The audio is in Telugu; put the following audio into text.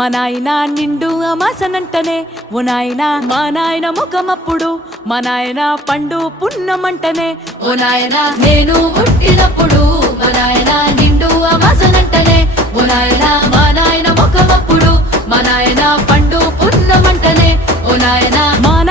మా నాయన నిండు అమాసనంటనే ఓ నాయన మా నాయన ముఖమప్పుడు మా నాయన పండు పున్నమంటనే ఓ నాయన నేను పుట్టినప్పుడు మా నాయన నిండు అమాసనంటనే ఓ నాయన మా నాయన ముఖమప్పుడు మా నాయన పండు పున్నమంటనే ఓ నాయన మా